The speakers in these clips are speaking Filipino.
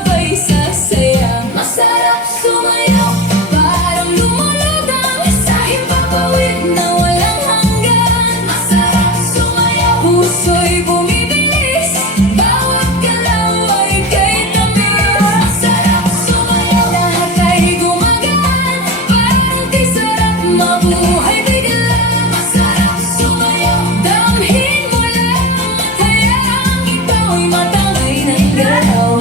sabay sa saya. Masarap sumayaw, parang lumulutang sa himpapawid na walang hanggan. Masarap sumayaw, puso'y bumibilis, bawat galaw ay kay tamis. Masarap sumayaw, lahat ay gumagaan, parang di sarap mabuhay bigla. Masarap sumayaw, damhin mo lang at hayaang ikaw ay matangay ng galaw.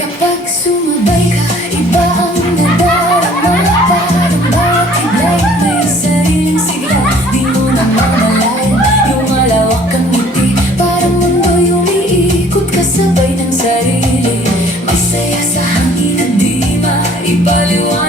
Kapag sumabay ka, iba ang nadarama. Parang bawat iglay may sariling sigla. Di mo namamalayan yung malawak kang ngiti. Parang mundo'y umiikot kasabay ng sarili. Masaya sa hangin na di maipaliwanag.